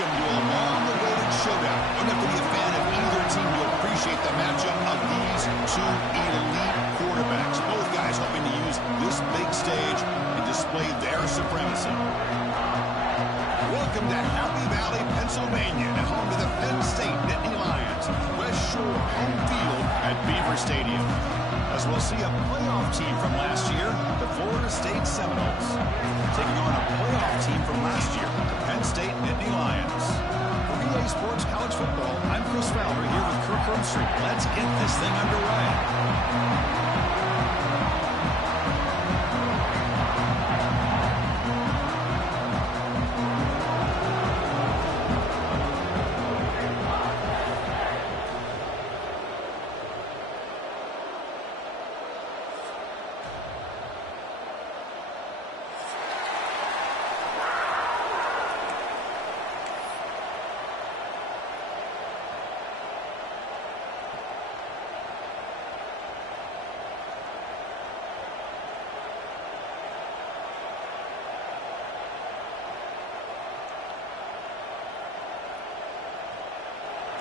Welcome to a long-awaited showdown. You don't have to be a fan of either team to appreciate the matchup of these two elite quarterbacks. Both guys hoping to use this big stage and display their supremacy. Welcome to Happy Valley, Pennsylvania, and home to the Penn State Nittany Lions. West Shore home field at Beaver Stadium. As we'll see a playoff team from last year, the Florida State Seminoles, taking on a playoff team from last year, the Penn State Nittany Lions. For EA Sports College Football, I'm Chris Fowler here with Kirk Herbstreit. Let's get this thing underway.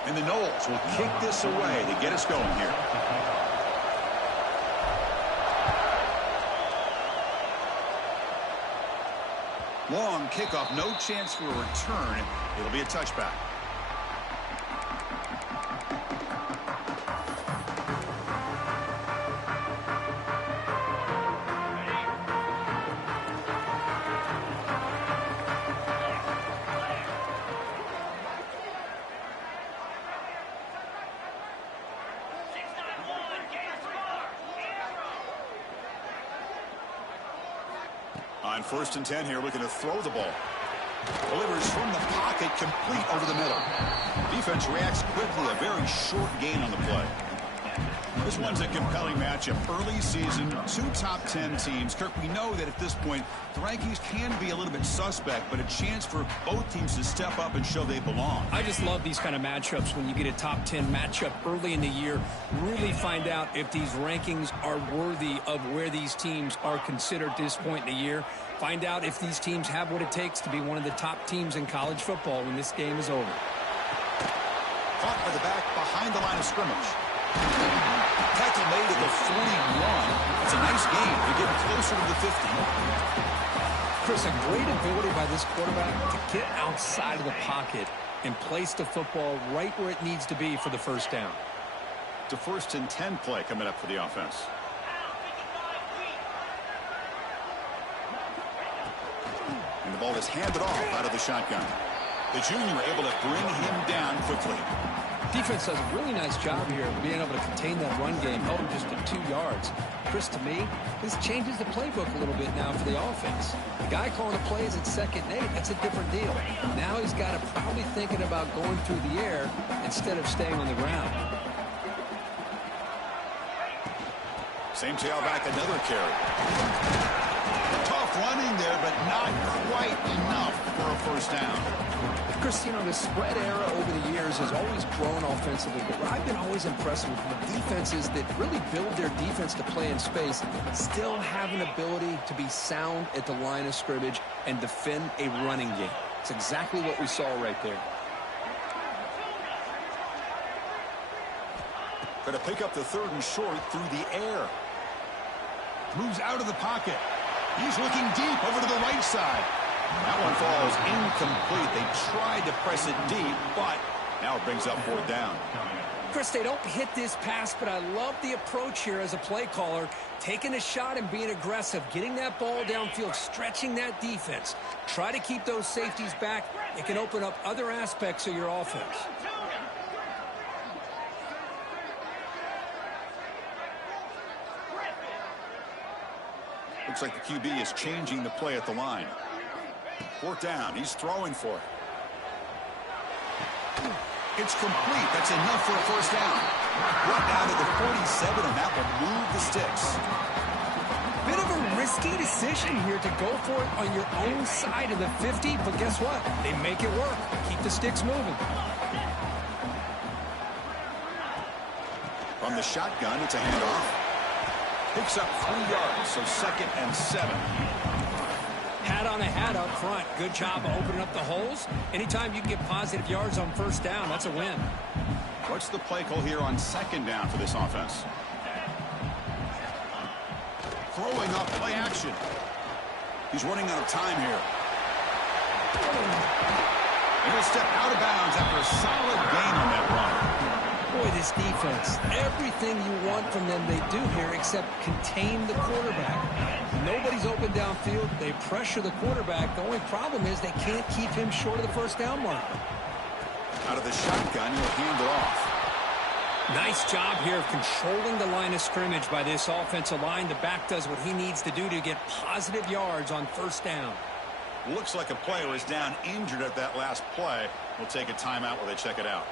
And the Noles will kick this away to get us going here. Long kickoff, no chance for a return. It'll be a touchback. On 1st and 10 here, looking to throw the ball. Delivers from the pocket, complete over the middle. Defense reacts quickly, a very short gain on the play. This one's a compelling matchup. Early season, two top 10 teams. Kirk, we know that at this point, the rankings can be a little bit suspect, but a chance for both teams to step up and show they belong. I just love these kind of matchups when you get a top 10 matchup early in the year. Really find out if these rankings are worthy of where these teams are considered at this point in the year. Find out if these teams have what it takes to be one of the top teams in college football when this game is over. Caught by the back behind the line of scrimmage. Tackle made at the 41. It's a nice game. They're getting closer to the 50. Chris, a great ability by this quarterback to get outside of the pocket and place the football right where it needs to be for the first down. It's a 1st and 10 play coming up for the offense. And the ball is handed off out of the shotgun. The junior able to bring him down quickly. Defense does a really nice job here of being able to contain that run game, held him just at 2 yards. Chris, to me, this changes the playbook a little bit now for the offense. The guy calling the plays at 2nd and 8, that's a different deal. Now he's got to probably thinking about going through the air instead of staying on the ground. Same tailback, another carry. Tough running there, but not quite enough for a first down. Chris, you know, the spread era over the years has always grown offensively, but what I've been always impressed with the defenses that really build their defense to play in space still have an ability to be sound at the line of scrimmage and defend a running game. It's exactly what we saw right there. Going to pick up the 3rd and short through the air. Moves out of the pocket. He's looking deep over to the right side. That one falls incomplete. They tried to press it deep, but now it brings up 4th down. Chris, they don't hit this pass, but I love the approach here as a play caller. Taking a shot and being aggressive, getting that ball downfield, stretching that defense. Try to keep those safeties back. It can open up other aspects of your offense. Looks like the QB is changing the play at the line. 4th down. He's throwing for it. It's complete. That's enough for a first down. Brought down to the 47, and that will move the sticks. Bit of a risky decision here to go for it on your own side of the 50, but guess what? They make it work. Keep the sticks moving. From the shotgun, it's a handoff. Picks up 3 yards, so 2nd and 7. Hat on a hat up front. Good job of opening up the holes. Anytime you can get positive yards on first down, that's a win. What's the play call here on second down for this offense? Throwing up play action. He's running out of time here. And he'll step out of bounds after a solid gain on that run. Boy, this defense, everything you want from them they do here except contain the quarterback. Nobody's open downfield. They pressure the quarterback. The only problem is they can't keep him short of the first down mark. Out of the shotgun, he'll hand it off. Nice job here of controlling the line of scrimmage by this offensive line. The back does what he needs to do to get positive yards on first down. Looks like a player is down injured at that last play. We'll take a timeout while they check it out.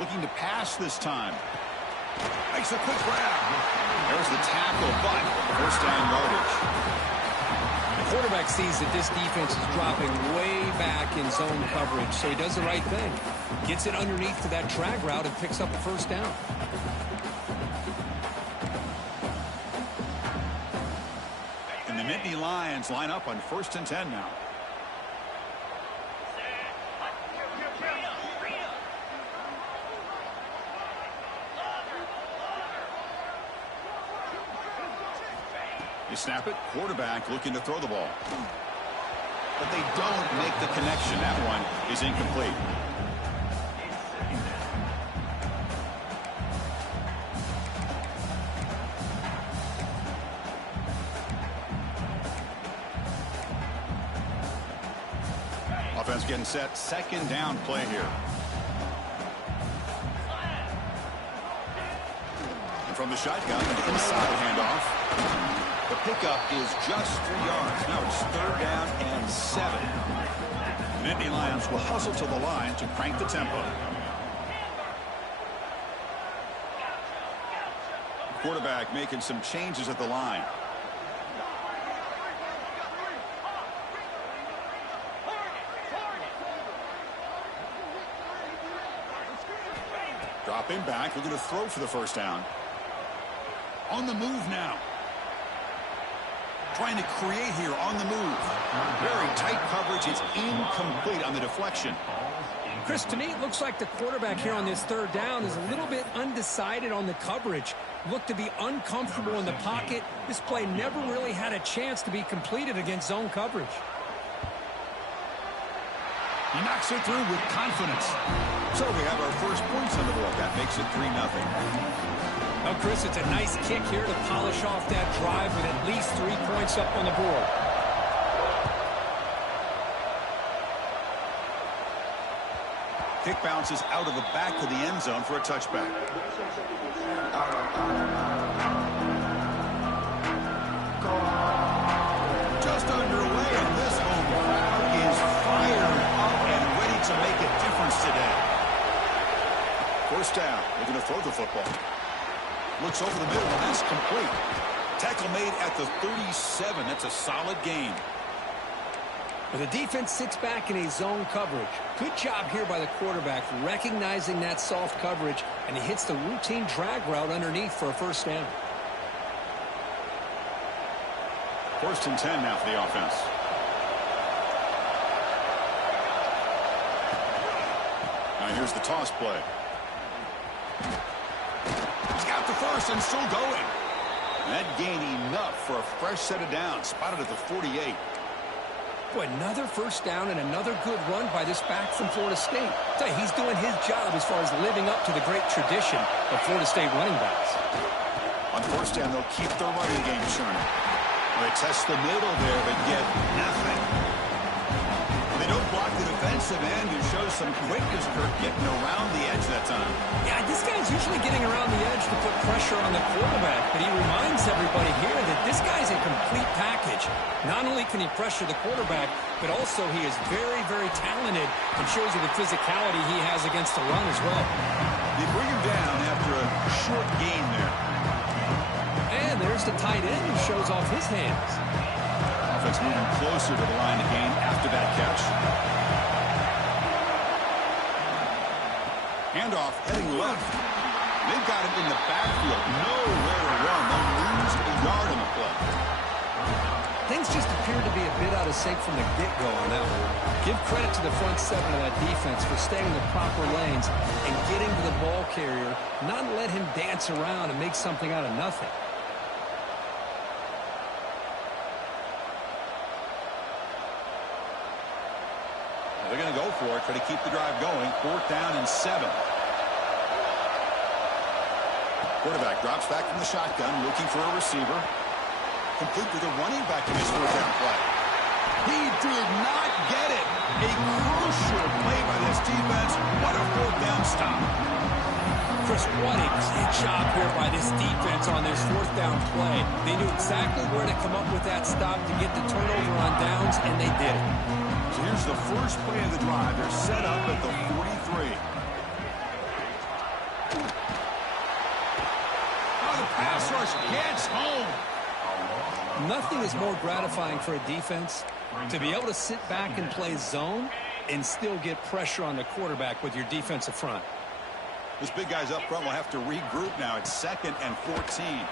Looking to pass this time. Makes a quick grab. There's the tackle, but first down yardage. The quarterback sees that this defense is dropping way back in zone coverage, so he does the right thing. Gets it underneath to that drag route and picks up a first down. And the Nittany Lions line up on 1st and 10 now. You snap it, quarterback looking to throw the ball. But they don't make the connection. That one is incomplete. Offense getting set, second down play here. And from the shotgun, inside handoff. The pickup is just 3 yards. Now it's 3rd down and 7. The Nittany Lions will hustle to the line to crank the tempo. Quarterback making some changes at the line. Dropping back, looking to throw for the first down. On the move now. Trying to create here on the move. Very tight coverage. It's incomplete on the deflection. Chris, to me, it looks like the quarterback here on this 3rd down is a little bit undecided on the coverage. Looked to be uncomfortable in the pocket. This play never really had a chance to be completed against zone coverage. He knocks it through with confidence. So we have our first points on the board. That makes it 3-0. Well, Chris, it's a nice kick here to polish off that drive with at least 3 points up on the board. Kick bounces out of the back of the end zone for a touchback. Just underway, and this home crowd is fired up and ready to make a difference today. First down, looking to throw the football. Looks over the middle, and that's complete. Tackle made at the 37. That's a solid gain. Well, the defense sits back in a zone coverage. Good job here by the quarterback, recognizing that soft coverage, and he hits the routine drag route underneath for a first down. 1st and 10 now for the offense. Now here's the toss play. He's got the first and still going. That gain enough for a fresh set of downs. Spotted at the 48. Boy, another first down and another good run by this back from Florida State. I tell you, he's doing his job as far as living up to the great tradition of Florida State running backs. On first down, they'll keep their running game churning. They test the middle there, but get nothing. They don't block the defensive end, who shows some quickness, Kirk, getting around the edge that time. Yeah, this guy's usually getting around the edge to put pressure on the quarterback, but he reminds everybody here that this guy's a complete package. Not only can he pressure the quarterback, but also he is very, very talented and shows you the physicality he has against the run as well. They bring him down after a short gain there. And there's the tight end who shows off his hands. Offense moving closer to the line of game after that catch. Handoff heading left. They've got him in the backfield. Nowhere to run. yard on the play. Things just appear to be a bit out of sync from the get-go on that one. Give credit to the front seven of that defense for staying in the proper lanes and getting to the ball carrier, not let him dance around and make something out of nothing. They're going to go for it, try to keep the drive going. 4th down and 7. Quarterback drops back from the shotgun, looking for a receiver. Complete with a running back in his 4th down play. He did not get it. A crucial play by this defense. What a 4th down stop. Chris, what a great job here by this defense on this 4th down play. They knew exactly where to come up with that stop to get the turnover on downs, and they did it. So here's the first play of the drive. They're set up at the 43. Oh, the pass rush gets home. Nothing is more gratifying for a defense to be able to sit back and play zone and still get pressure on the quarterback with your defensive front. This big guy's up front will have to regroup now. It's 2nd and 14.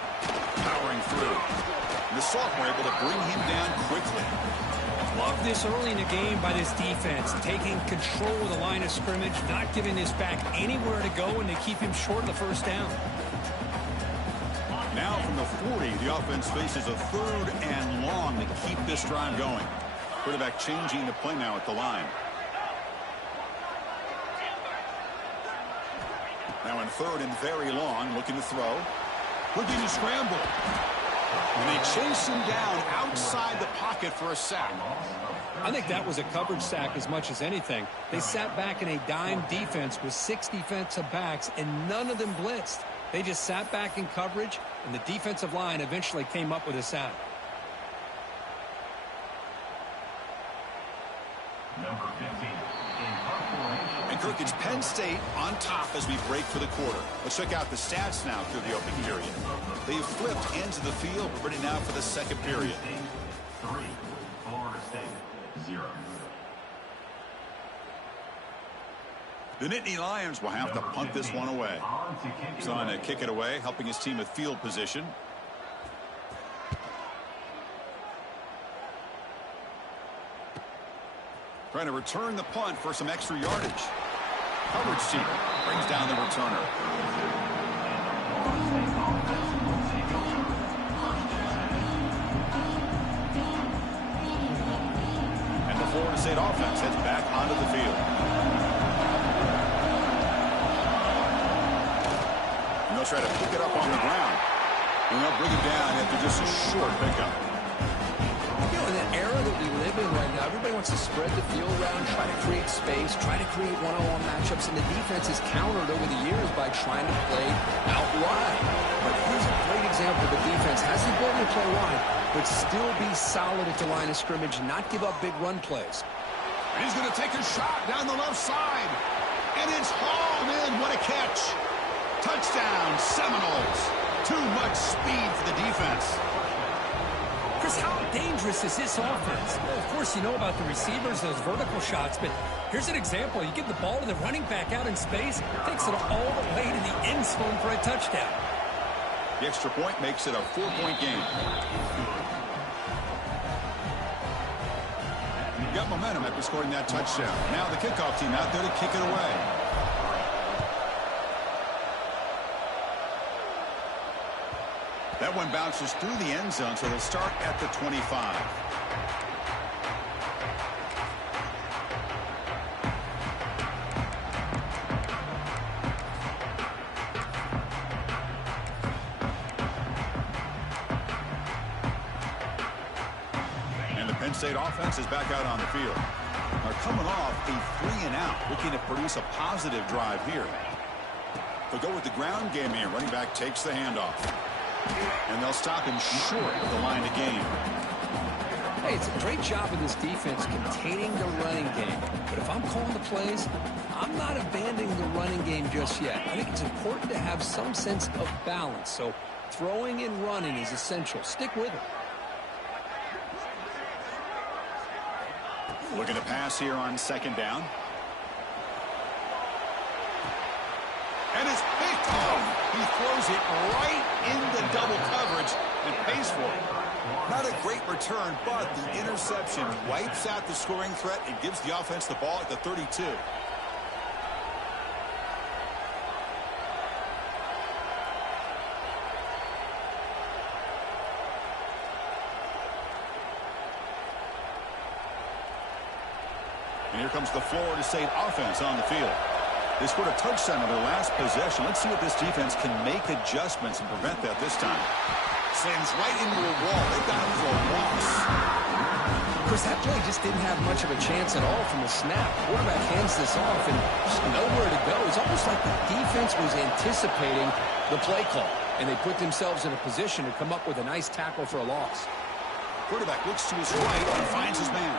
Powering through. And the sophomore able to bring him down quickly. Love this early in the game by this defense, taking control of the line of scrimmage, not giving this back anywhere to go, and to keep him short of the 1st down. Now from the 40, the offense faces a 3rd and long to keep this drive going. Quarterback changing the play now at the line. Now in 3rd and very long, looking to throw. Looking to scramble. And they chase him down outside the pocket for a sack. I think that was a coverage sack as much as anything. They sat back in a dime defense with 6 defensive backs, and none of them blitzed. They just sat back in coverage, and the defensive line eventually came up with a sack. And Kirk, it's Penn State on top as we break for the quarter. Let's check out the stats now through the opening period. They've flipped into the field, ready now for the 2nd period. 3, Florida State 0. The Nittany Lions will have to punt this one away. He's on to kick it away, helping his team with field position. Trying to return the punt for some extra yardage. Coverage team brings down the returner. And the Florida State offense heads back onto the field. And they'll try to pick it up on the ground. And they'll bring it down after just a short pickup. You know, in the era that we live in right now, everybody wants to spread the field around, try to create space, try to create one-on-one matchups, and the defense is countered over the years by trying to play out wide. But here's a great example. The defense has the ability to play wide, but still be solid at the line of scrimmage, not give up big run plays. And he's going to take a shot down the left side. And it's hauled in. What a catch. Touchdown, Seminoles. Too much speed for the defense. Chris, how dangerous is this offense? Well, of course, you know about the receivers, those vertical shots, but here's an example. You give the ball to the running back out in space, takes it all the way to the end zone for a touchdown. The extra point makes it a 4-point game. Got momentum after scoring that touchdown. Now the kickoff team out there to kick it away. That one bounces through the end zone, so they'll start at the 25. And the Penn State offense is back out on the field. They're coming off a 3-and-out, looking to produce a positive drive here. They'll go with the ground game here. Running back takes the handoff. And they'll stop him short of the line of game. Hey, it's a great job of this defense containing the running game. But if I'm calling the plays, I'm not abandoning the running game just yet. I think it's important to have some sense of balance. So throwing and running is essential. Stick with it. Looking to pass here on 2nd down. And it's picked off. He throws it right into double coverage. and pays for it. Not a great return, but the interception wipes out the scoring threat and gives the offense the ball at the 32. And here comes the Florida State offense on the field. They scored a touchdown on their last possession. Let's see if this defense can make adjustments and prevent that this time. Slams right into a wall. They got him for a loss. Chris, that play just didn't have much of a chance at all from the snap. Quarterback hands this off and just nowhere to go. It's almost like the defense was anticipating the play call, and they put themselves in a position to come up with a nice tackle for a loss. Quarterback looks to his right and finds his man.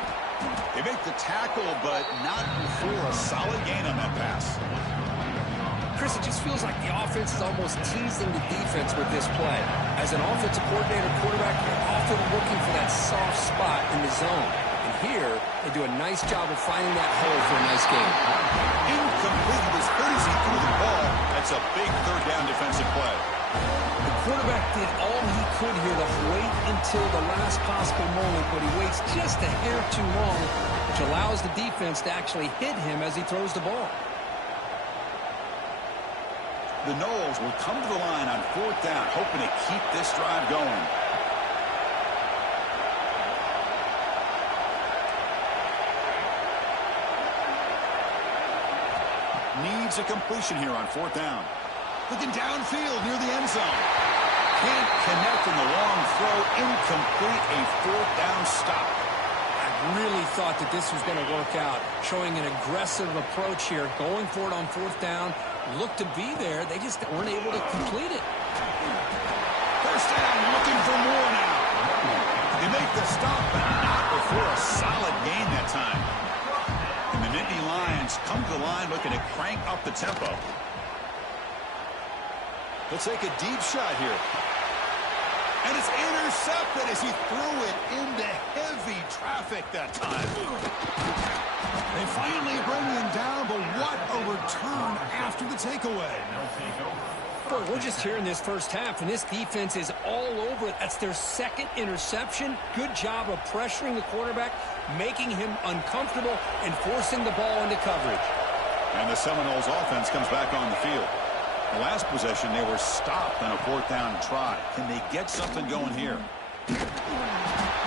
They make the tackle, but not before a solid gain on that pass. Chris, it just feels like the offense is almost teasing the defense with this play. As an offensive coordinator, quarterback, you're often looking for that soft spot in the zone. And here, they do a nice job of finding that hole for a nice gain. Incomplete. It was good as he threw the ball. That's a big third down defensive play. The quarterback did all he could here to wait until the last possible moment, but he waits just a hair too long, which allows the defense to actually hit him as he throws the ball. The Noles will come to the line on fourth down, hoping to keep this drive going. Needs a completion here on fourth down. Looking downfield near the end zone. Can't connect in the long throw. Incomplete. A fourth down stop. I really thought that this was going to work out, showing an aggressive approach here, going for it on fourth down. Looked to be there. They just weren't able to complete it. First down, looking for more now. They make the stop, but not before a solid gain that time. And the Nittany Lions come to the line looking to crank up the tempo. Let's take a deep shot here. And it's intercepted as he threw it into heavy traffic that time. They finally bring him down, but what a return after the takeaway. Boy, we're just here in this first half, and this defense is all over it. That's their second interception. Good job of pressuring the quarterback, making him uncomfortable, and forcing the ball into coverage. And the Seminoles offense comes back on the field. The last possession, they were stopped on a fourth down try. Can they get something going here? And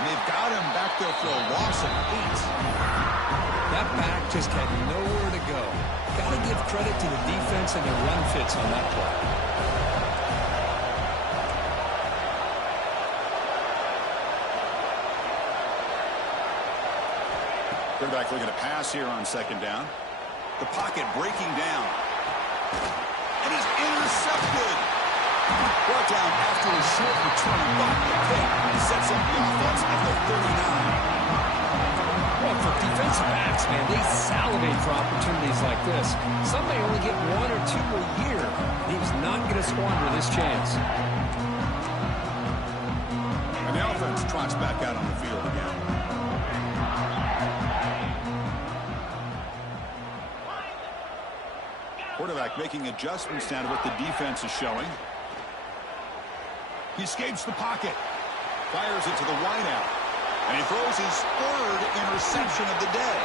they've got him back there for a loss of 8. That back just had nowhere to go. Got to give credit to the defense and their run fits on that play. Quarterback looking to pass here on second down. The pocket breaking down. And he's intercepted. Brought down after a short return, but the pick sets up the offense at the 39. Well, for defensive backs, man, they salivate for opportunities like this. Some may only get 1 or 2 a year. He was not going to squander this chance. And the offense trots back out on the field again. Quarterback making adjustments down to what the defense is showing. He escapes the pocket. Fires it to the wideout. And he throws his third interception of the day.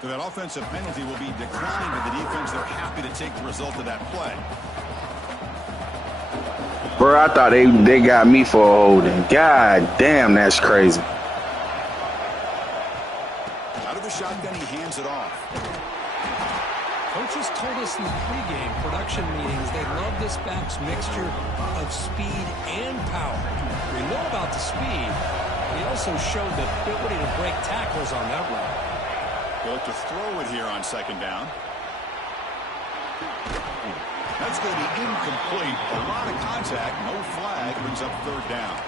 So that offensive penalty will be declined by the defense. They're happy to take the result of that play. Bro, I thought they got me for a holding. God damn, that's crazy. Out of the shotgun, he hands it off. Coaches told us in the pregame production meetings they love this back's mixture of speed and power. We know about the speed, but he also showed the ability to break tackles on that run. They look to throw it here on second down. That's going to be incomplete. A lot of contact, no flag, brings up third down.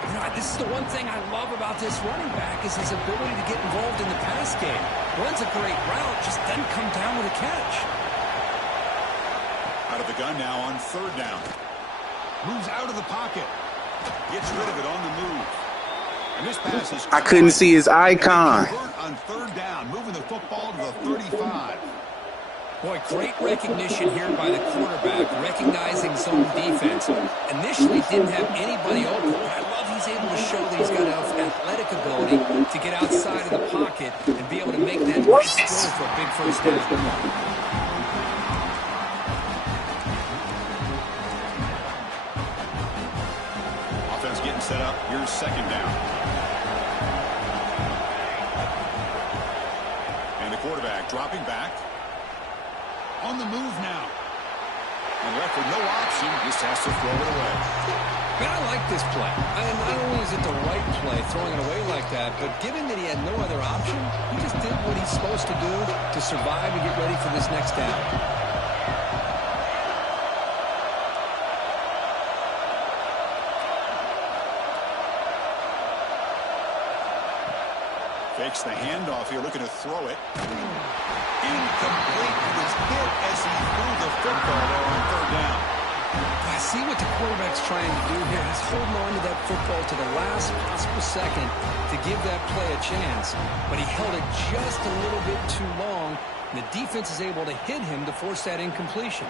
You know, this is the one thing I love about this running back is his ability to get involved in the pass game. Runs a great route, just doesn't come down with a catch. Out of the gun now on third down. Moves out of the pocket. Gets rid of it on the move. And this pass is I couldn't see his icon. On third down, moving the football to the 35. Boy, great recognition here by the quarterback, recognizing zone defense. Initially didn't have anybody open, but I love he's able to show that he's got enough athletic ability to get outside of the pocket and be able to make that nice throw for a big first down. Offense getting set up. Here's second down. And the quarterback dropping back. On the move now. And left with no option, just has to throw it away. Man, I like this play. Not only is it the right play, throwing it away like that, but given that he had no other option, he just did what he's supposed to do to survive and get ready for this next down. Fakes the handoff here, looking to throw it. Incomplete. He was hit as he threw the football there on third down. I see what the quarterback's trying to do here. He's holding on to that football to the last possible second to give that play a chance. But he held it just a little bit too long, and the defense is able to hit him to force that incompletion.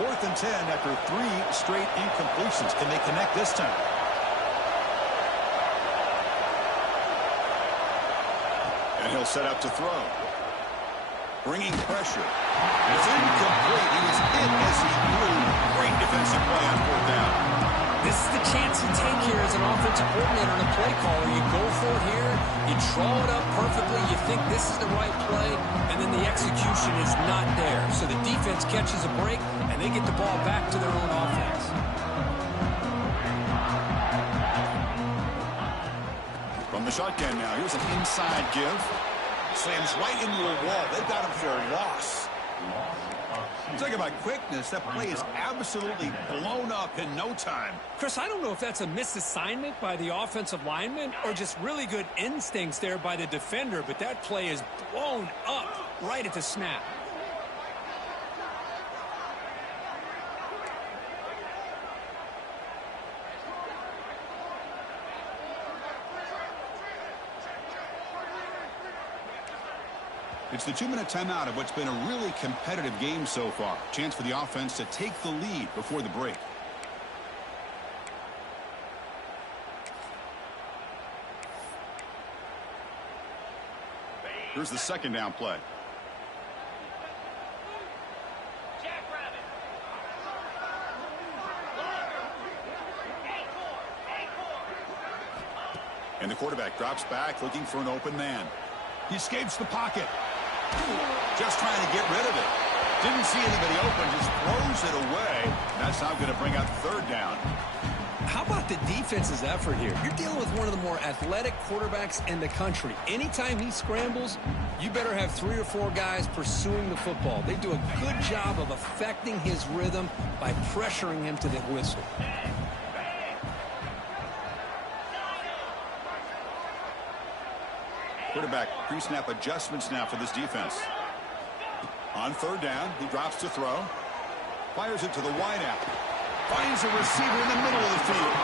4th and 10 after 3 straight incompletions. Can they connect this time? And he'll set up to throw. Bringing pressure. It's incomplete. He was hit as he threw. Great defensive play on 4th down. This is the chance you take here as an offensive coordinator and a play caller. You go for it here. You draw it up perfectly. You think this is the right play, and then the execution is not there. So the defense catches a break, and they get the ball back to their own offense. From the shotgun now, here's an inside give. Slams right into a wall. They've got him for a loss. Talking about quickness, that play is absolutely blown up in no time. Chris, I don't know if that's a misassignment by the offensive lineman or just really good instincts there by the defender, but that play is blown up right at the snap. It's the 2-minute timeout of what's been a really competitive game so far. Chance for the offense to take the lead before the break. Here's the second down play. And the quarterback drops back looking for an open man. He escapes the pocket. Just trying to get rid of it. Didn't see anybody open, just throws it away. That's now going to bring up third down. How about the defense's effort here? You're dealing with one of the more athletic quarterbacks in the country. Anytime he scrambles, you better have 3 or 4 guys pursuing the football. They do a good job of affecting his rhythm by pressuring him to the whistle. Quarterback pre-snap adjustments now for this defense. On third down, he drops to throw. Fires it to the wideout. Finds a receiver in the middle of the field.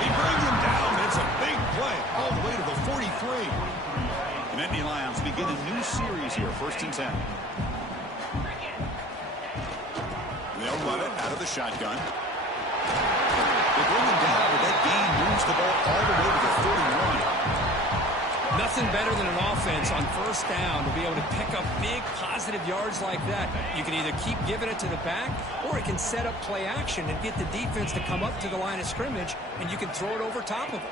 He brings him down. It's a big play all the way to the 43. And Nittany Lions begin a new series here, 1st and 10. They'll run it out of the shotgun. They bring him down, but that gain moves the ball all the way to the 41. Nothing better than an offense on 1st down to be able to pick up big positive yards like that. You can either keep giving it to the back, or it can set up play action and get the defense to come up to the line of scrimmage, and you can throw it over top of them.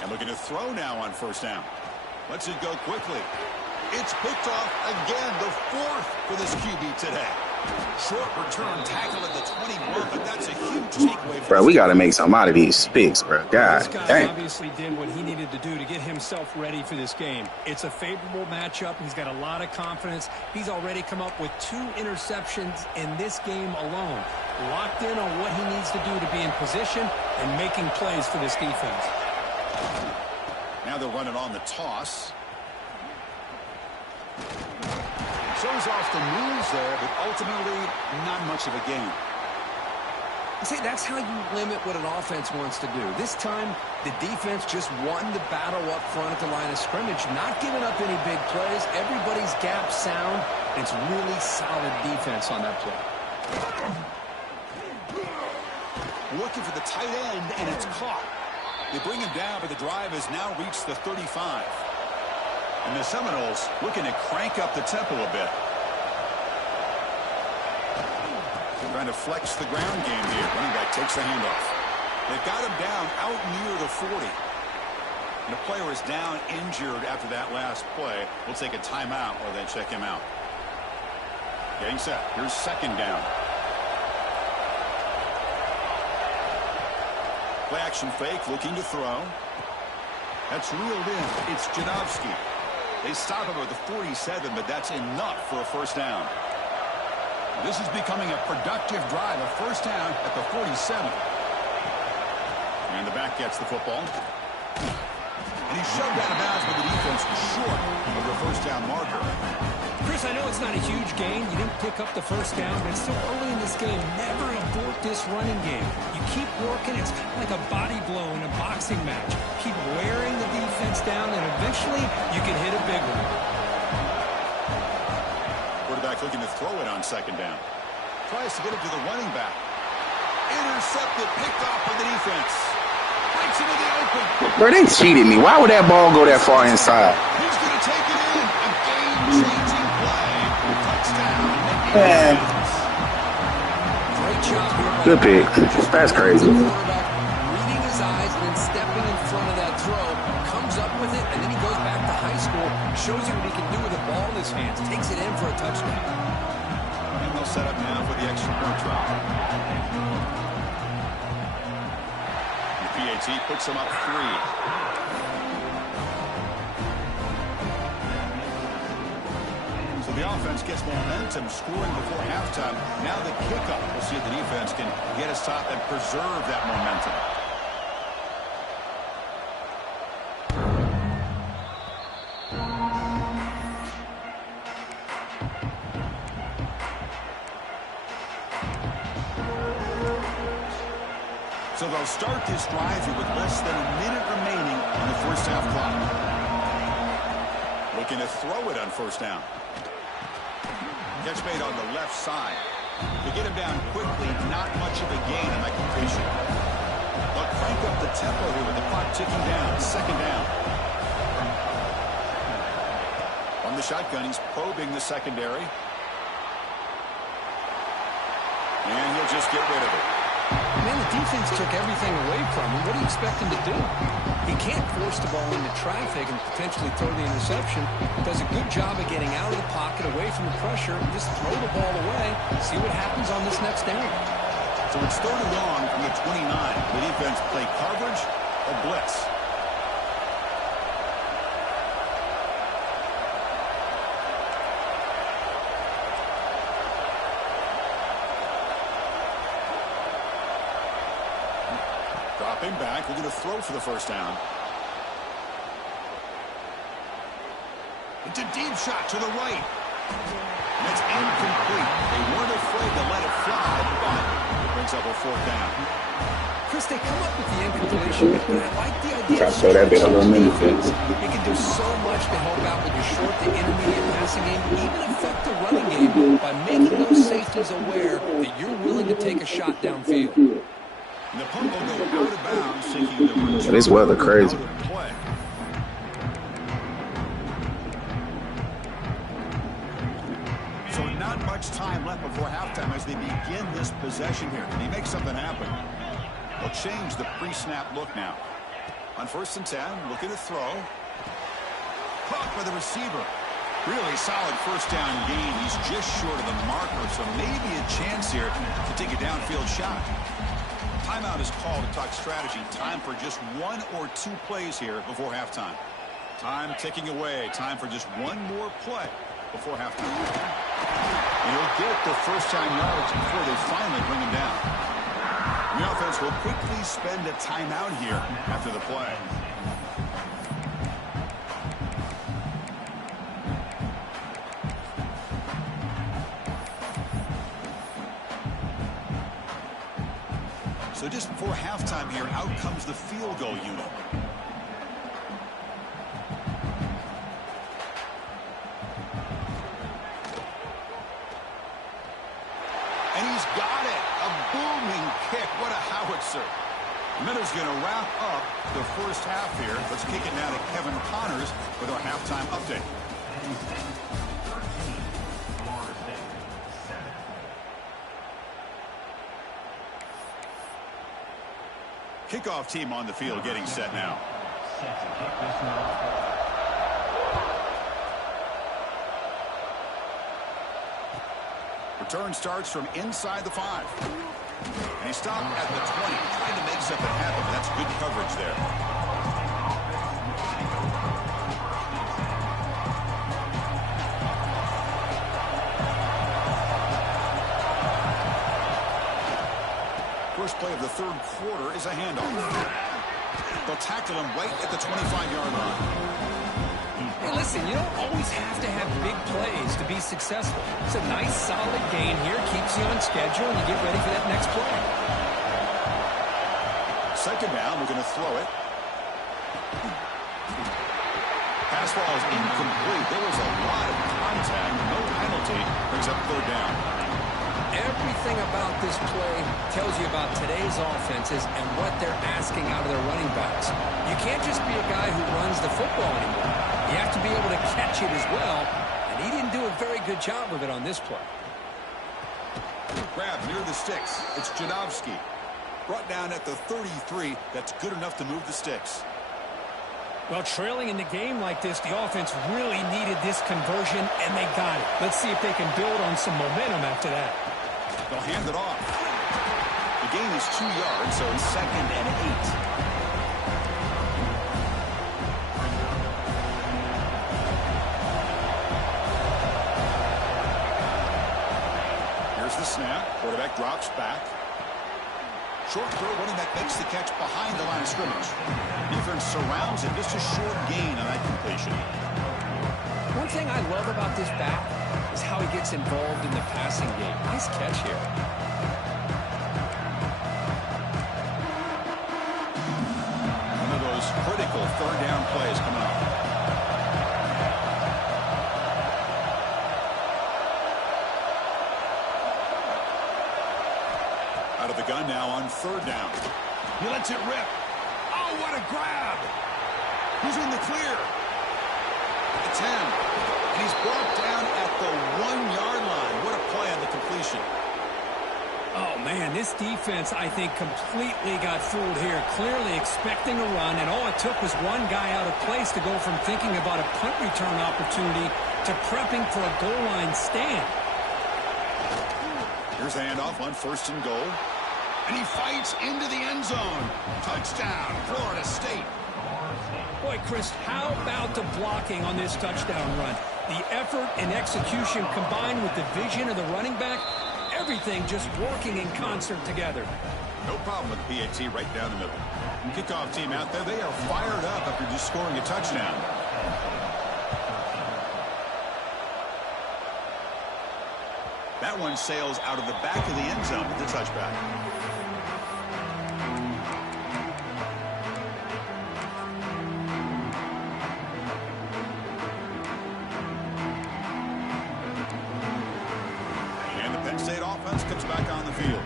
And looking to throw now on 1st down. Lets it go quickly. It's picked off again, the 4th for this QB today. Short return tackle at the 21, but that's a huge takeaway. Bro, we got to make some out of these picks, bro. God This guy dang. obviously did what he needed to do to get himself ready for this game. It's a favorable matchup. He's got a lot of confidence. He's already come up with 2 interceptions in this game alone. Locked in on what he needs to do to be in position and making plays for this defense. Now they'll run it on the toss. Shows off the moves there, but ultimately not much of a gain. See, that's how you limit what an offense wants to do. This time, the defense just won the battle up front at the line of scrimmage, not giving up any big plays. Everybody's gap sound, And it's really solid defense on that play. Looking for the tight end, and it's caught. They bring him down, but the drive has now reached the 35. And the Seminoles looking to crank up the tempo a bit. Trying to flex the ground game here. Running back takes the handoff. They've got him down out near the 40. And the player is down injured after that last play. We'll take a timeout or then check him out. Getting set. Here's second down. Play action fake, looking to throw. That's reeled in. It's Janowski. They stop him at the 47, but that's enough for a first down. This is becoming a productive drive. A first down at the 47. And the back gets the football. And he's shoved out of bounds, but the defense was short of the first down marker. Chris, I know it's not a huge gain. You didn't pick up the first down, but it's still early in this game. Never abort this running game. You keep working. It's kind of like a body blow in a boxing match. Keep wearing the defense down, and eventually you can hit a big one. Quarterback looking to throw it on second down. Tries to get it to the running back. Intercepted, picked off by the defense. Breaks into the open. Bro, they cheated me. Why would that ball go that far inside? He's going to take it in. A game-changing play. Touchdown. Man. Great job here. Good pick. That's crazy. Reading his eyes and then stepping in front of that throw. Comes up with it, and then he goes back to high school. Shows you what he can do with the ball in his hands. Takes it in for a touchdown. And they'll set up now for the extra point try. PAT puts them up 3. So the offense gets momentum, scoring before halftime. Now the kickoff. We'll see if the defense can get a stop and preserve that momentum. So they'll start this drive here with less than a minute remaining on the first half clock. Looking to throw it on first down. Catch made on the left side. They get him down quickly, not much of a gain on that completion. They'll crank up the tempo here with the clock ticking down. Second down. On the shotgun, he's probing the secondary. And he'll just get rid of it. Man, the defense took everything away from him. What do you expect him to do? He can't force the ball into traffic and potentially throw the interception. Does a good job of getting out of the pocket, away from the pressure, and just throw the ball away. See what happens on this next down. So it's third and long from the 29. The defense play coverage or blitz. Dropping back, we're going to throw for the first down. It's a deep shot to the right. And it's incomplete. They weren't afraid to let it fly, but it brings up a fourth down. Chris, they come up with the incompletion, but I like the idea Try of to throw that bit a little minute. defense. It can do so much to help out with your short to intermediate passing game, even affect the running game by making those safeties aware that you're willing to take a shot downfield. And the punt will go out of bounds, seeking the return. This weather crazy. Out of play. So not much time left before halftime as they begin this possession here. Can he make something happen? They'll change the pre-snap look now. On 1st and 10, looking to throw. Caught by the receiver. Really solid first down gain. He's just short of the marker, so maybe a chance here to take a downfield shot. Timeout is called to talk strategy. Time for just 1 or 2 plays here before halftime. Time ticking away. Time for just 1 more play before halftime. And he'll get the first-time yards before they finally bring him down. The offense will quickly spend a timeout here after the play. So just before halftime here, out comes the field goal unit. booming kick. What a howitzer. Miller's going to wrap up the first half here. Let's kick it now to Kevin Connors with our halftime update. Kickoff team on the field getting set now. Return starts from inside the 5. And he stopped at the 20, trying to make something happen. That's good coverage there. First play of the third quarter is a handoff. They'll tackle him right at the 25-yard line. Hey, listen, you don't always have to have big plays to be successful. It's a nice, solid gain here. Keeps you on schedule, and you get ready for that next play. Second down, we're going to throw it. Pass ball is incomplete. There was a lot of contact. No penalty. Brings up third down. Everything about this play tells you about today's offenses and what they're asking out of their running backs. You can't just be a guy who runs the football anymore. You have to be able to catch it as well, and he didn't do a very good job of it on this play. Grab near the sticks. It's Jadovsky. Brought down at the 33. That's good enough to move the sticks. Well, trailing in the game like this, the offense really needed this conversion, and they got it. Let's see if they can build on some momentum after that. They'll hand it off. The gain is 2 yards, so it's 2nd and 8. The snap. Quarterback drops back. Short throw, running back makes the catch behind the line of scrimmage. Defense surrounds him. Just a short gain on that completion. One thing I love about this back is how he gets involved in the passing game. Nice catch here. One of those critical third down plays coming up. Out of the gun now on third down. He lets it rip. Oh, what a grab. He's in the clear. At the 10. And he's brought down at the 1-yard line. What a play on the completion. Oh, man, this defense, I think, completely got fooled here. Clearly expecting a run, and all it took was one guy out of place to go from thinking about a punt return opportunity to prepping for a goal line stand. Here's the handoff on 1st and goal. And he fights into the end zone. Touchdown, Florida State. Boy, Chris, how about the blocking on this touchdown run? The effort and execution combined with the vision of the running back, everything just working in concert together. No problem with the PAT right down the middle. Kickoff team out there, they are fired up after just scoring a touchdown. That one sails out of the back of the end zone with the touchback. And the Penn State offense comes back on the field.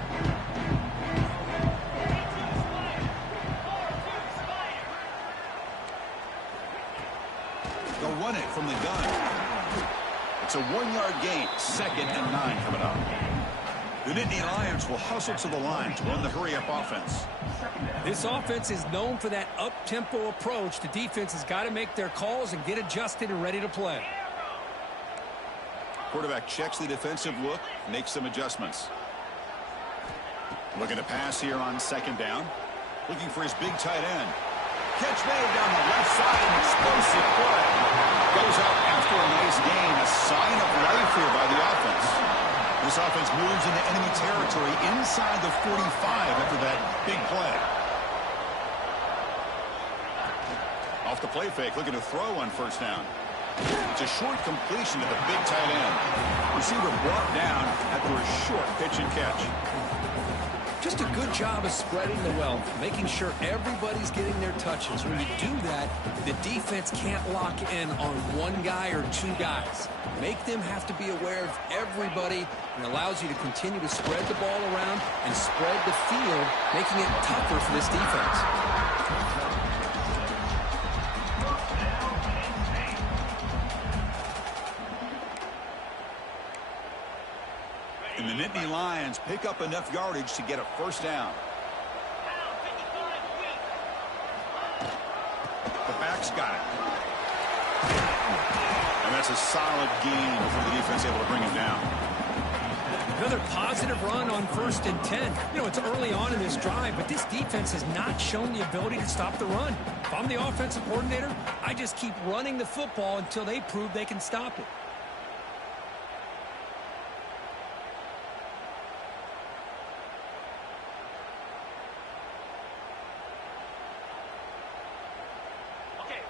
They'll run it from the gun. It's a 1-yard gain, 2nd and 9 coming up. The Nittany Lions will hustle to the line to run the hurry-up offense. This offense is known for that up-tempo approach. The defense has got to make their calls and get adjusted and ready to play. Quarterback checks the defensive look, makes some adjustments. Looking to pass here on 2nd down. Looking for his big tight end. Catch made down the left side, an explosive play. Goes out after a nice gain, a sign of life here by the offense. This offense moves into enemy territory inside the 45 after that big play. Off the play fake, looking to throw on 1st down. It's a short completion to the big tight end. Receiver brought down after a short pitch and catch. Just a good job of spreading the wealth, making sure everybody's getting their touches. When you do that, the defense can't lock in on one guy or two guys. Make them have to be aware of everybody, and allows you to continue to spread the ball around and spread the field, making it tougher for this defense. And the Nittany Lions pick up enough yardage to get a first down. The back's got it. And that's a solid gain before the defense able to bring him down. Another positive run on 1st and 10. You know, it's early on in this drive, but this defense has not shown the ability to stop the run. If I'm the offensive coordinator, I just keep running the football until they prove they can stop it.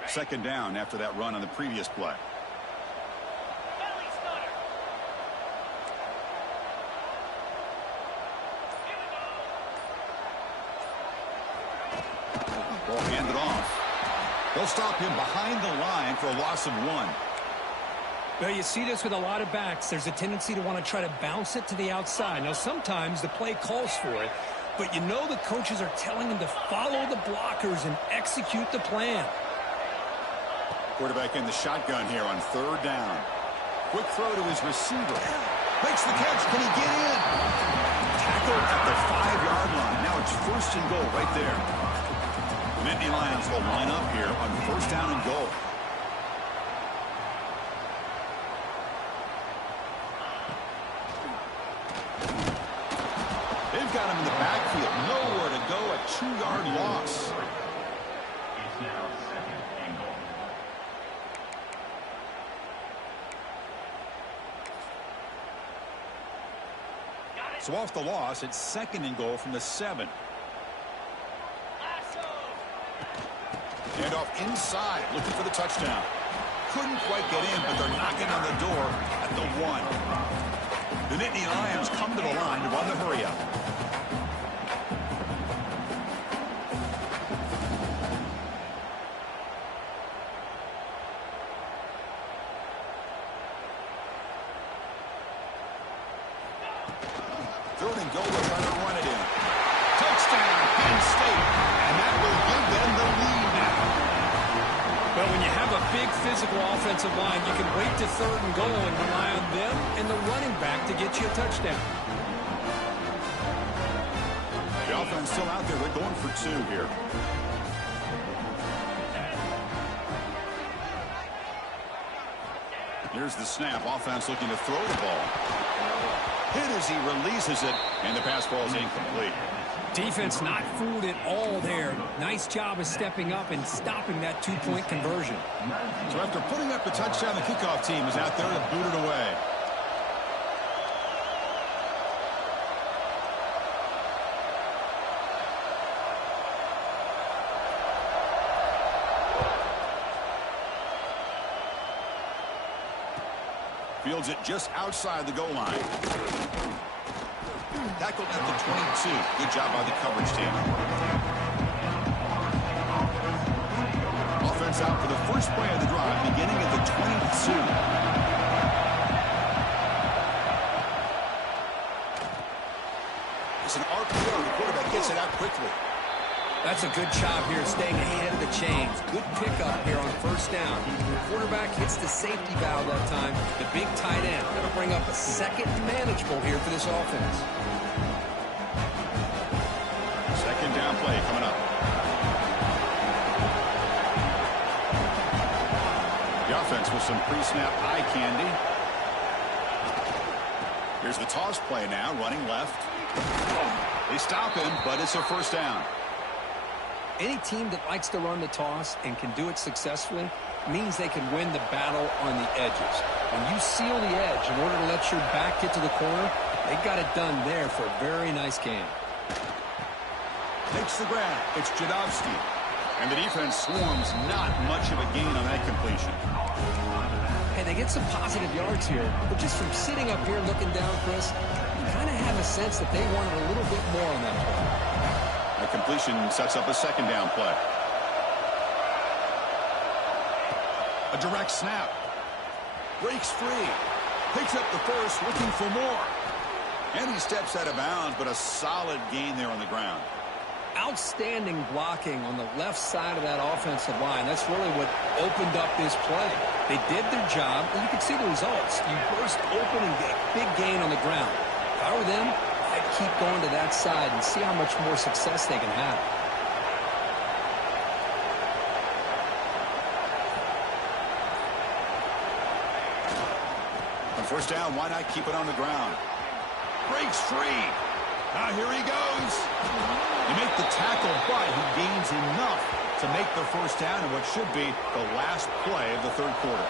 Second down after that run on the previous play. Ball handed off. They'll stop him behind the line for a loss of 1. Well, you see this with a lot of backs. There's a tendency to want to try to bounce it to the outside. Now, sometimes the play calls for it, but you know the coaches are telling them to follow the blockers and execute the plan. Quarterback in the shotgun here on 3rd down. Quick throw to his receiver. Makes the catch. Can he get in? Tackled at the 5-yard line. Now it's 1st and goal right there. The Nittany Lions will line up here on 1st down and goal. They've got him in the backfield. Nowhere to go. A 2-yard loss. It's now 2nd and goal. So off the loss, it's 2nd and goal from the 7. And off inside, looking for the touchdown. Couldn't quite get in, but they're knocking on the door at the 1. The Nittany Lions come to the line to run the hurry up. Third and goal, they're trying to run it in. Touchdown, Penn State. And that will give them the lead now. Well, when you have a big physical offensive line, you can wait to 3rd and goal and rely on them and the running back to get you a touchdown. The offense still out there. They're going for 2 here. Here's the snap. Offense looking to throw the ball. Hit as he releases it, and the pass ball is incomplete. Defense not fooled at all there. Nice job of stepping up and stopping that 2-point conversion. So after putting up the touchdown, the kickoff team is out there to boot it away. Fields it just outside the goal line. Tackled at the 22. Good job by the coverage team. Offense out for the first play of the drive, beginning at the 22. It's an RPO. The quarterback gets it out quickly. That's a good job here, staying ahead of the chains. Good pickup here on 1st down. The quarterback hits the safety valve that time. The big tight end. That'll bring up a 2nd and manageable here for this offense. 2nd down play coming up. The offense with some pre-snap eye candy. Here's the toss play now, running left. They stop him, but it's a 1st down. Any team that likes to run the toss and can do it successfully means they can win the battle on the edges. When you seal the edge in order to let your back get to the corner, they got it done there for a very nice game. Takes the grab. It's Jadovsky. And the defense swarms. Not much of a gain on that completion. Hey, they get some positive yards here, but just from sitting up here looking down, Chris, you kind kind of had a sense that they wanted a little bit more on that play. A completion sets up a second down play. A direct snap. Breaks free. Picks up the first, looking for more. And he steps out of bounds, but a solid gain there on the ground. Outstanding blocking on the left side of that offensive line. That's really what opened up this play. They did their job, and you can see the results. You burst open and get a big gain on the ground. If I were them, I'd keep going to that side and see how much more success they can have. On first down, why not keep it on the ground? Breaks free. Now here he goes. They make the tackle, but he gains enough to make the first down in what should be the last play of the third quarter.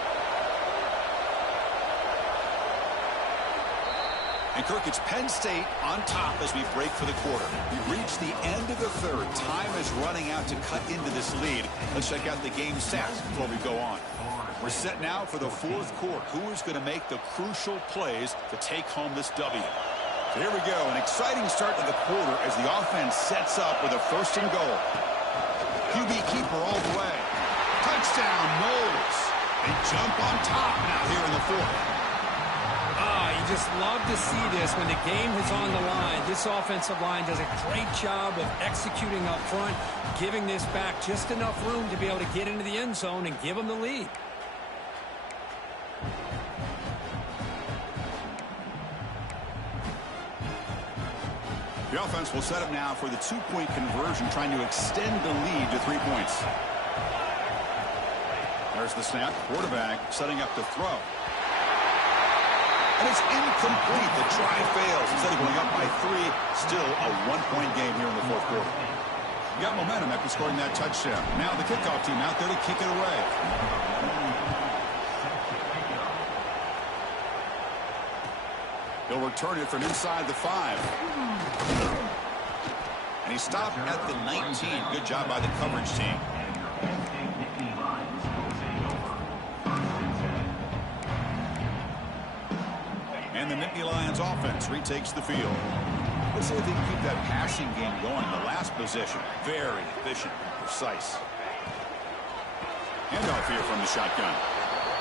And Kirk, it's Penn State on top as we break for the quarter. We've reached the end of the third. Time is running out to cut into this lead. Let's check out the game stats before we go on. We're set now for the fourth quarter. Who is going to make the crucial plays to take home this W? So here we go. An exciting start to the quarter as the offense sets up with a first and goal. QB keeper all the way. Touchdown, Knowles. They jump on top now here in the fourth. You just love to see this when the game is on the line. This offensive line does a great job of executing up front, giving this back just enough room to be able to get into the end zone and give them the lead. The offense will set up now for the two-point conversion, trying to extend the lead to 3 points. There's the snap. Quarterback setting up to throw. And it's incomplete. The try fails. Instead of going up by 3, still a one-point game here in the fourth quarter. You got momentum after scoring that touchdown. Now the kickoff team out there to kick it away. He'll return it from inside the 5. And he stopped at the 19. Good job by the coverage team. And the Nittany Lions offense retakes the field. Let's see if they can keep that passing game going. The last possession, very efficient and precise. Handoff here from the shotgun.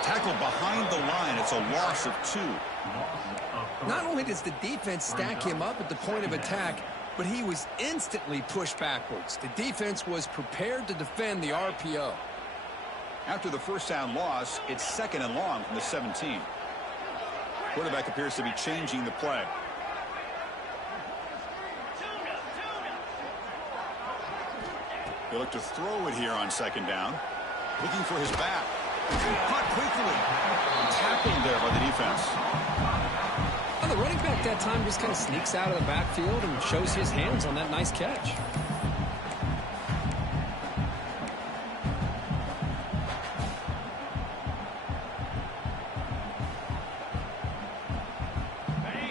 Tackled behind the line. It's a loss of 2. Not only does the defense stack him up at the point of attack, but he was instantly pushed backwards. The defense was prepared to defend the RPO. After the first down loss, it's second and long from the 17. Quarterback appears to be changing the play. He'll look to throw it here on second down. Looking for his back. Caught quickly. Tackled there by the defense. Well, the running back that time just kind of sneaks out of the backfield and shows his hands on that nice catch.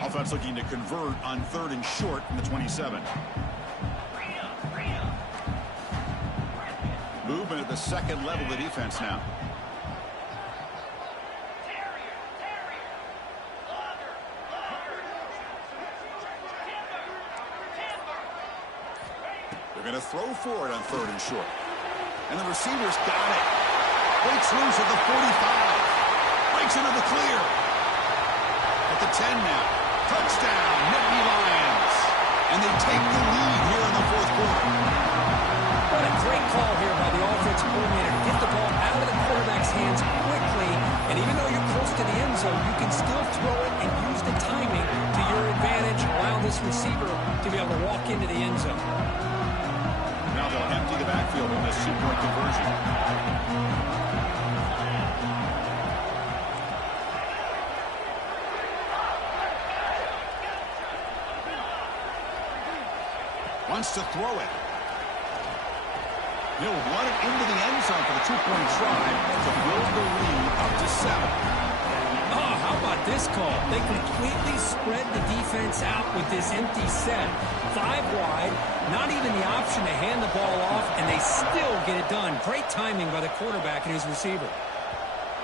Offense looking to convert on third and short from the 27. Movement at the second level of the defense now. They're going to throw for it on third and short. And the receiver's got it. Breaks loose at the 45. Breaks into the clear. At the 10 now. Touchdown, Nittany Lions. And they take the lead here in the fourth quarter. What a great call here by the offensive coordinator. Get the ball out of the quarterback's hands quickly. And even though you're close to the end zone, you can still throw it and use the timing to your advantage, allow this receiver to be able to walk into the end zone. Now they'll empty the backfield on this two-point conversion. Wants to throw it. He'll run it into the end zone for the two-point try to build the lead up to 7. Oh, how about this call? They completely spread the defense out with this empty set. 5 wide, not even the option to hand the ball off, and they still get it done. Great timing by the quarterback and his receiver.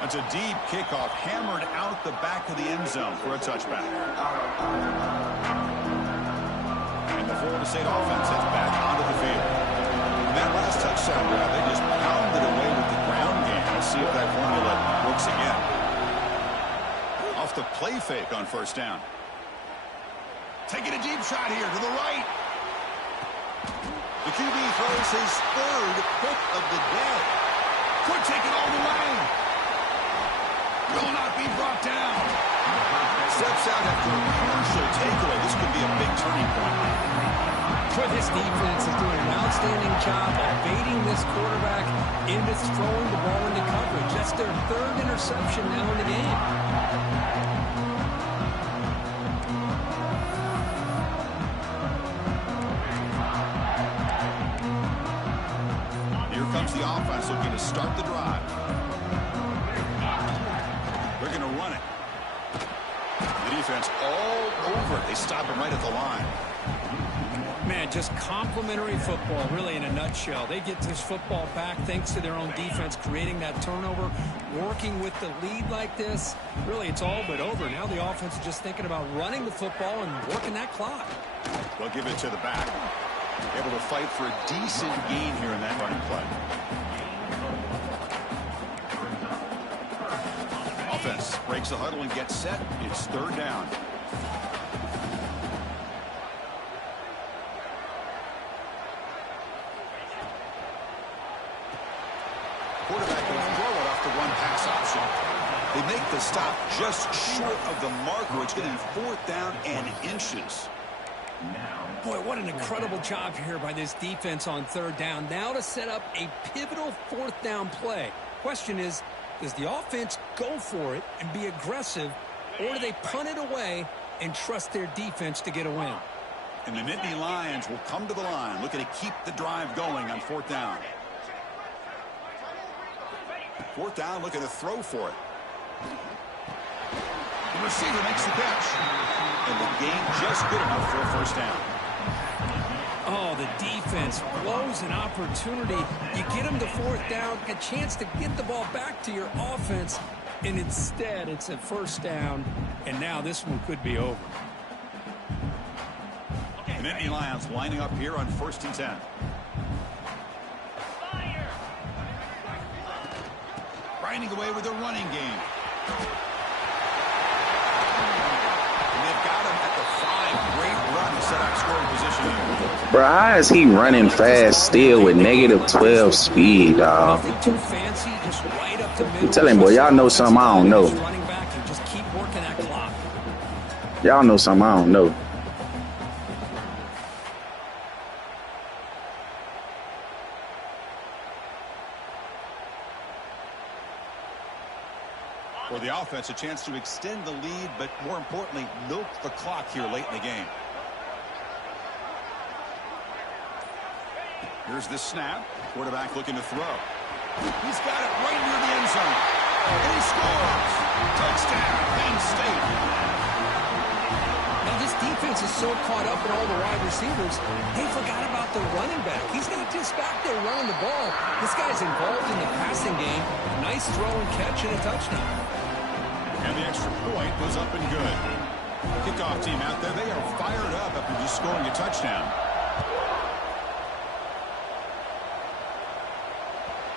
That's a deep kickoff, hammered out the back of the end zone for a touchback. And the Florida State offense heads back onto the field. And that last touchdown drive, they just pounded away with the ground game. Let's see if that formula works again. Off the play fake on first down. Taking a deep shot here to the right. The QB throws his third pick of the day. Could take it all the way. Will not be brought down. Steps out after a crucial takeaway. This could be a big turning point. This defense is doing an outstanding job of baiting this quarterback into throwing the ball into coverage. That's their third interception now in the game. Here comes the offense looking to start the drive. They're going to run it. The defense all over it. They stop him right at the line. Man, just complimentary football, really, in a nutshell. They get this football back thanks to their own defense, creating that turnover, working with the lead like this. Really, it's all but over. Now the offense is just thinking about running the football and working that clock. They'll give it to the back. Able to fight for a decent gain here in that running play. Offense breaks the huddle and gets set. It's third down. Quarterback will throw it off the one pass option. They make the stop just short of the marker. It's going to be fourth down and inches. Boy, what an incredible job here by this defense on third down. Now to set up a pivotal fourth down play. Question is, does the offense go for it and be aggressive, or do they punt it away and trust their defense to get a win? And the Nittany Lions will come to the line, looking to keep the drive going on fourth down. Fourth down, looking to throw for it. The receiver makes the catch. And the gain just good enough for a first down. Oh, the defense blows an opportunity. You get them to fourth down, a chance to get the ball back to your offense, and instead it's a first down, and now this one could be over. The Nittany Lions lining up here on 1st and 10. Grinding away with a running game. And they've got him at the 5. Great run to set up scoring position here. Bro, how is he running fast still with -12 speed, dog? Nothing too fancy, just right up the middle. I'm telling you, boy, y'all know something I don't know. Running back and just keep working that clock. Y'all know something I don't know. For the offense, a chance to extend the lead, but more importantly, milk the clock here late in the game. Here's the snap. Quarterback looking to throw. He's got it right near the end zone. And he scores. Touchdown, Penn State. Now this defense is so caught up in all the wide receivers, they forgot about the running back. He's not just back there running the ball. This guy's involved in the passing game. Nice throw and catch and a touchdown. And the extra point was up and good. Kickoff team out there, they are fired up after just scoring a touchdown.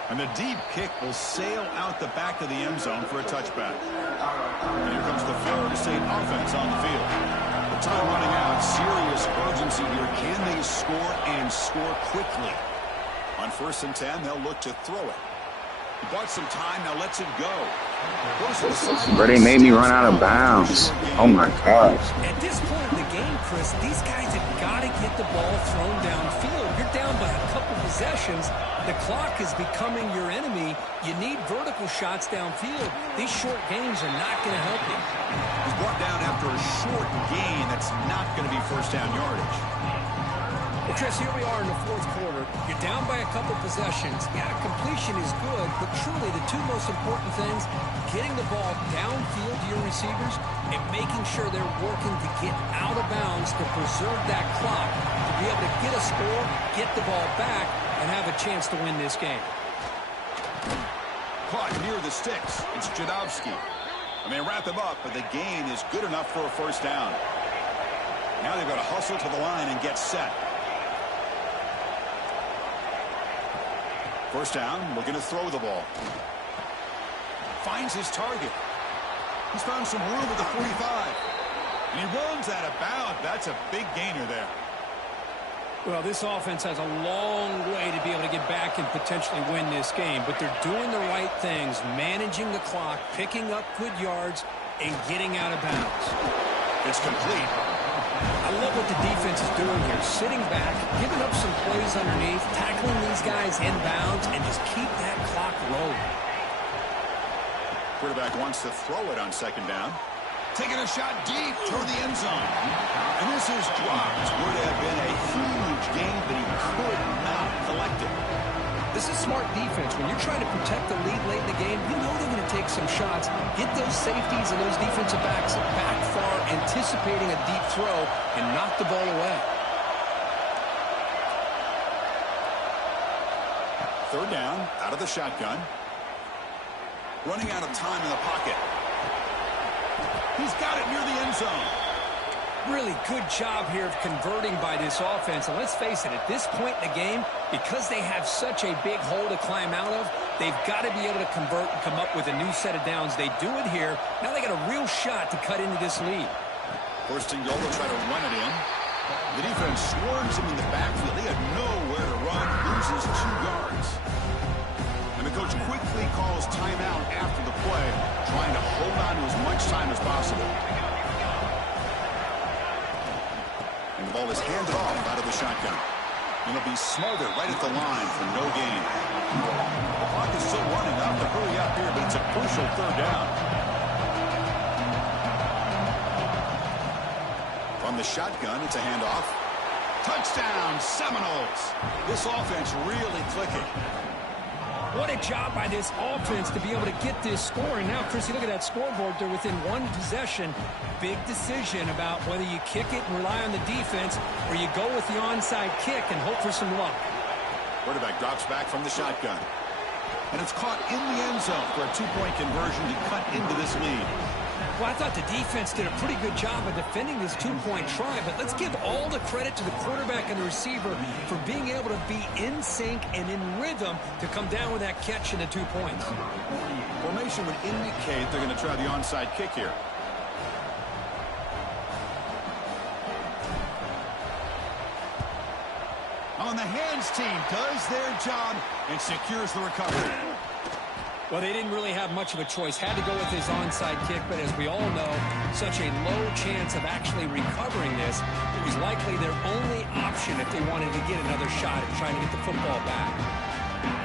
And the deep kick will sail out the back of the end zone for a touchback. And here comes the Florida State offense on the field. The time running out, serious urgency here. Can they score and score quickly? On 1st and 10, they'll look to throw it. He bought some time, now lets it go. Bro, they made me run out of bounds. Oh my gosh. At this point in the game, Chris, these guys have got to get the ball thrown downfield. You're down by a couple possessions. The clock is becoming your enemy. You need vertical shots downfield. These short gains are not going to help you. He's brought down after a short gain. That's not going to be first down yardage. Well, Chris, here we are in the fourth quarter. You're down by a couple possessions. Yeah, completion is good, but truly the two most important things, getting the ball downfield to your receivers and making sure they're working to get out of bounds to preserve that clock, to be able to get a score, get the ball back, and have a chance to win this game. caught near the sticks. It's Jadowski. I mean, wrap him up, but the gain is good enough for a first down. Now they've got to hustle to the line and get set. First down, looking to throw the ball. Finds his target. He's found some room at the 45. And he runs out of bounds. That's a big gainer there. Well, this offense has a long way to be able to get back and potentially win this game, but they're doing the right things, managing the clock, picking up good yards, and getting out of bounds. It's complete. I love what the defense is doing here, sitting back, giving up some plays underneath, tackling these guys inbounds, and just keep that clock rolling. Quarterback wants to throw it on second down. Taking a shot deep toward the end zone. And this is dropped. Would have been a huge gain, but he could not collect it. This is smart defense. When you're trying to protect the lead late in the game, you know they're going to take some shots. Get those safeties and those defensive backs back far, anticipating a deep throw, and knock the ball away. Third down, out of the shotgun. Running out of time in the pocket. He's got it near the end zone. Really good job here of converting by this offense. And let's face it, at this point in the game, because they have such a big hole to climb out of, they've got to be able to convert and come up with a new set of downs. They do it here. Now they got a real shot to cut into this lead. First and goal, they'll try to run it in. The defense swarms him in the backfield. He had nowhere to run, loses 2 yards. And the coach quickly calls timeout after the play, trying to hold on to as much time as possible. And the ball is handed off out of the shotgun. And it'll be smothered right at the line for no gain. The clock is still running up to hurry up here, but it's a crucial third down. From the shotgun, it's a handoff. Touchdown, Seminoles. This offense really clicking. What a job by this offense to be able to get this score. And now, Chrissy, look at that scoreboard. They're within 1 possession. Big decision about whether you kick it and rely on the defense or you go with the onside kick and hope for some luck. Quarterback drops back from the shotgun. And it's caught in the end zone for a 2-point conversion to cut into this lead. Well, I thought the defense did a pretty good job of defending this 2-point try, but let's give all the credit to the quarterback and the receiver for being able to be in sync and in rhythm to come down with that catch and the 2 points. Formation would indicate they're going to try the onside kick here. On the hands team does their job and secures the recovery. Well, they didn't really have much of a choice. Had to go with his onside kick, but as we all know, such a low chance of actually recovering this. It was likely their only option if they wanted to get another shot at trying to get the football back.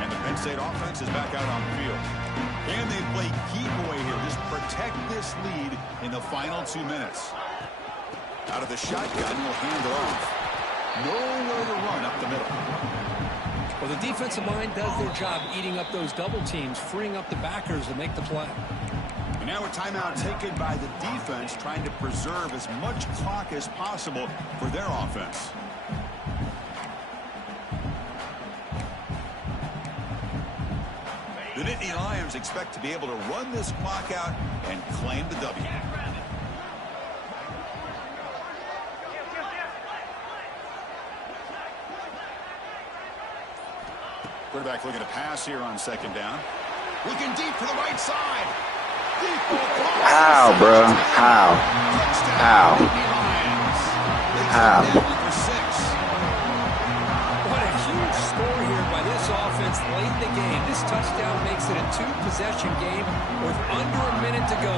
And the Penn State offense is back out on the field. Can they play keep away here? Just protect this lead in the final 2 minutes. Out of the shotgun, will hand it off. Nowhere to run up the middle. Well, the defensive line does their job eating up those double teams, freeing up the backers to make the play. And now a timeout taken by the defense, trying to preserve as much clock as possible for their offense. The Nittany Lions expect to be able to run this clock out and claim the W. Quarterback looking to pass here on second down. Looking deep for the right side. How, bro? How? What a huge score here by this offense late in the game. This touchdown makes it a 2-possession game with under a minute to go.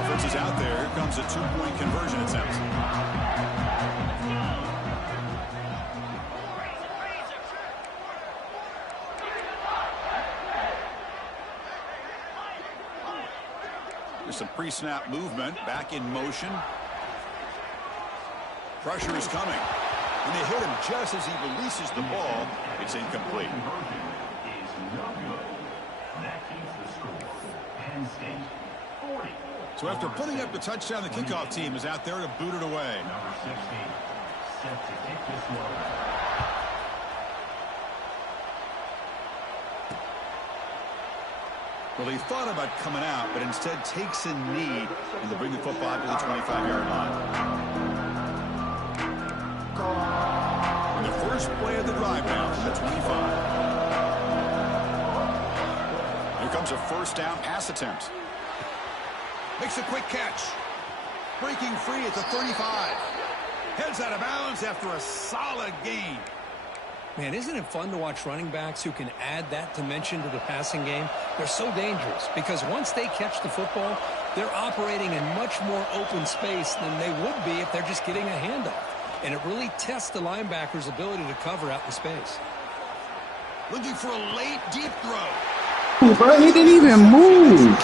Offense is out there. Here comes a 2-point conversion attempt. Some pre-snap movement, back in motion. Pressure is coming. And they hit him just as he releases the ball. It's incomplete. So after putting up the touchdown, the kickoff team is out there to boot it away. Number 16, set to kick this one. Well, he thought about coming out, but instead takes a knee, and they'll bring the football to the 25-yard line. And the first play of the drive now from the 25. Here comes a first down pass attempt. Makes a quick catch. Breaking free at the 35. Heads out of bounds after a solid gain. Man, isn't it fun to watch running backs who can add that dimension to the passing game? They're so dangerous because once they catch the football, they're operating in much more open space than they would be if they're just getting a handoff. And it really tests the linebacker's ability to cover out in space. Looking for a late deep throw. Bro, he didn't even move. And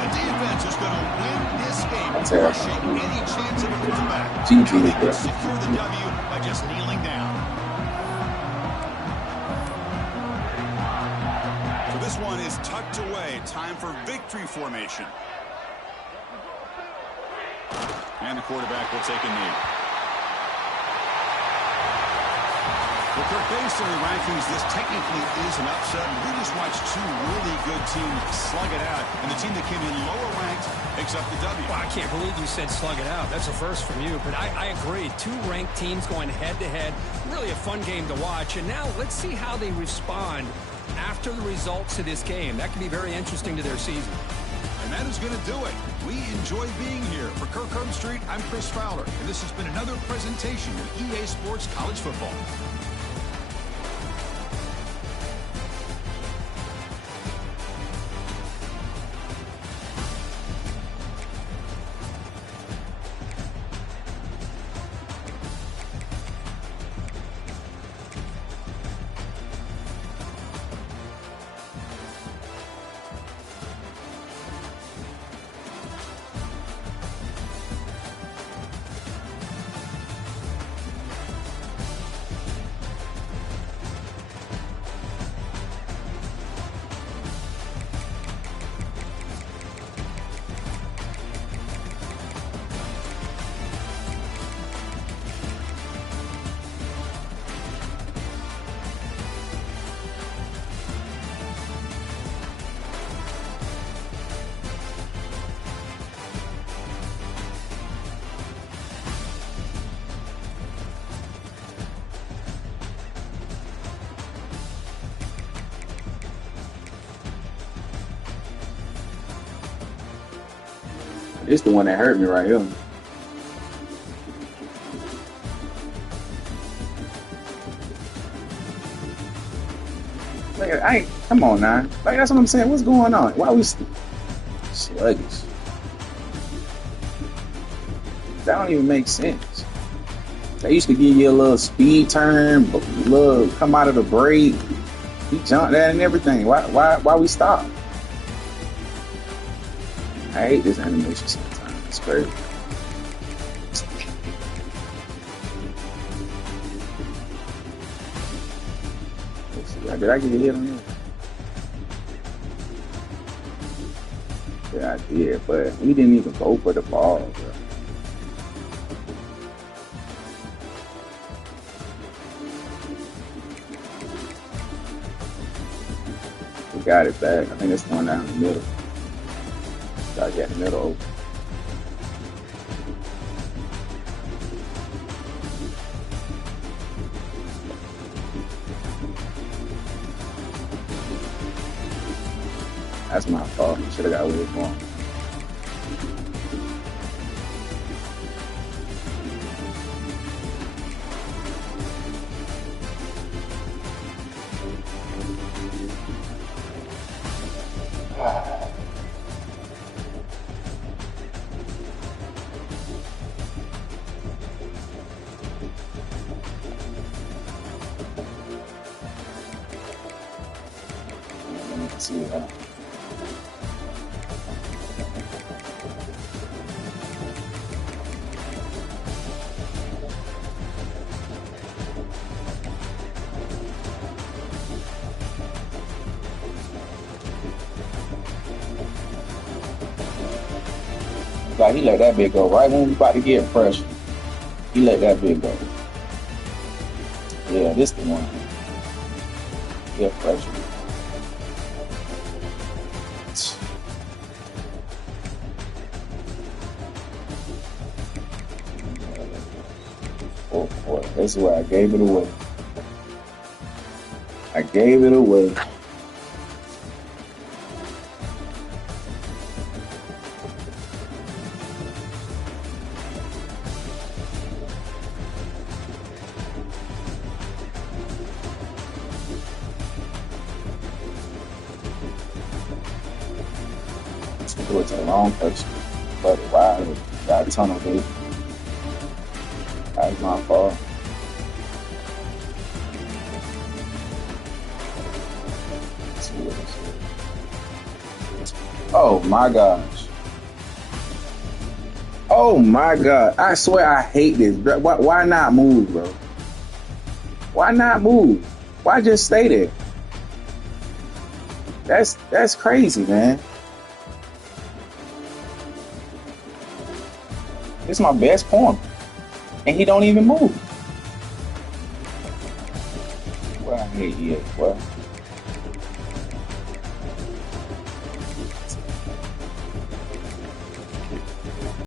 the defense is going to win this game, crushing any chance of a comeback. They can secure the W by just kneeling down. So this one is tucked away. Time for victory formation. And the quarterback will take a knee. Well, Kirk, based on the rankings, this technically is an upset. We just watched two really good teams slug it out, and the team that came in lower ranked picks up the W. Well, I can't believe you said slug it out. That's a first from you, but I agree. Two ranked teams going head-to-head. Really a fun game to watch, and now let's see how they respond after the results of this game. That could be very interesting to their season. And that is going to do it. We enjoy being here. For Kirk Herbstreit, I'm Chris Fowler, and this has been another presentation of EA Sports College Football. This the one that hurt me right here. Like, come on now. Like, that's what I'm saying. What's going on? Why are we sluggish? That don't even make sense. They used to give you a little speed turn, little come out of the break. He jumped that and everything. Why we stop? I hate this animation sometimes. It's crazy. Let's see. Did I get a hit on this? Yeah, I did, but we didn't even go for the ball, bro. We got it back. I think it's one down the middle. Gotta get the middle open. That's my fault. Should have got away from him. See that. Like, he let that bit go right when we about to get pressure. He let that bit go. Yeah, this the one. Get pressure. Oh boy, that's where I gave it away. I gave it away. It was a long person, but wide. Got a tunnel vision. That was my fault. Let's see what this is. Oh my gosh. Oh my God. I swear I hate this. Why not move, bro? Why not move? Why just stay there? That's crazy, man. This is my best pawn. And he don't even move. Well, I hate you, well.